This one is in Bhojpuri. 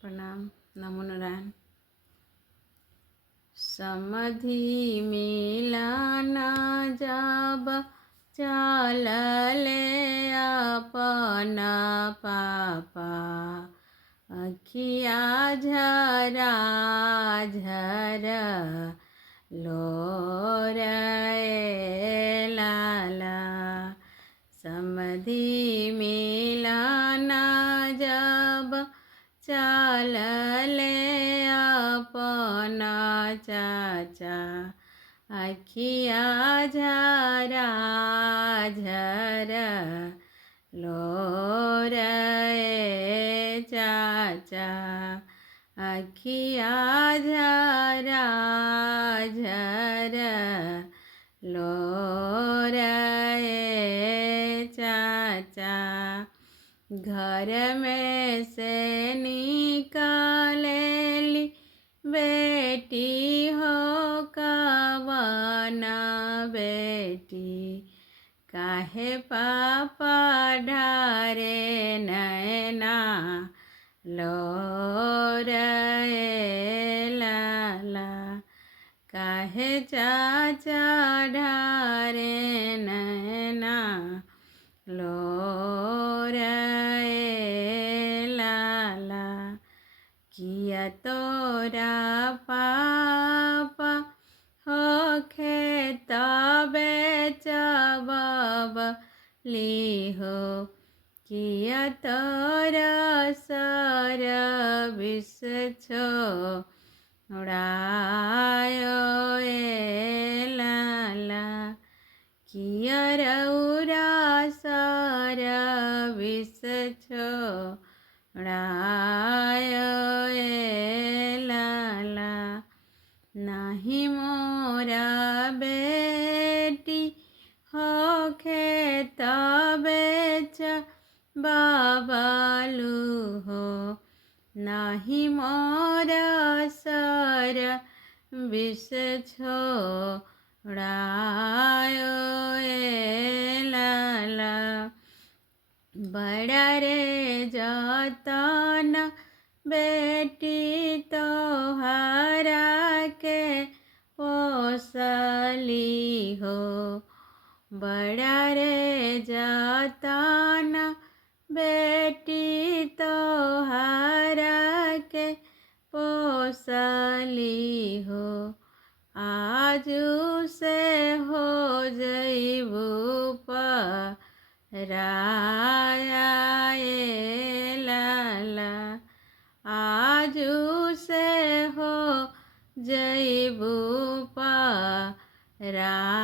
प्रणाम। नमो नारायण। समधि मिलाना जब चालले अपना पापा, अखिया झरा झर लोर लाला। समधि मिलाना जब चालले अपना चाचा, अखिया झरा झर लोर चाचा, अखिया झरा झर लोर चाचा। घर में से निकालेली बेटी हो कवन बेटी, काहे पापा ढारे नैना लोर लाला। काहे चाचा ढारे नैना लोर लाला। किया तोरा पापा होखे तबे चबबली हो, किया तोरा सर विष छोड़ायो लाला। किया रौरा सर विष छोड़ायो लाला। नाही मोरा बेटी होखे तबे चबबलु हो, नाही मोरा सर विष छोड़ायो लाला। बड़ा रे जतन बेटी तोहरा के पोसली हो, बड़ा रे जतन बेटी तोहरा के पोसली हो। आजू से हो जइबू पराया लाला, आजू से हो जइबू पराया।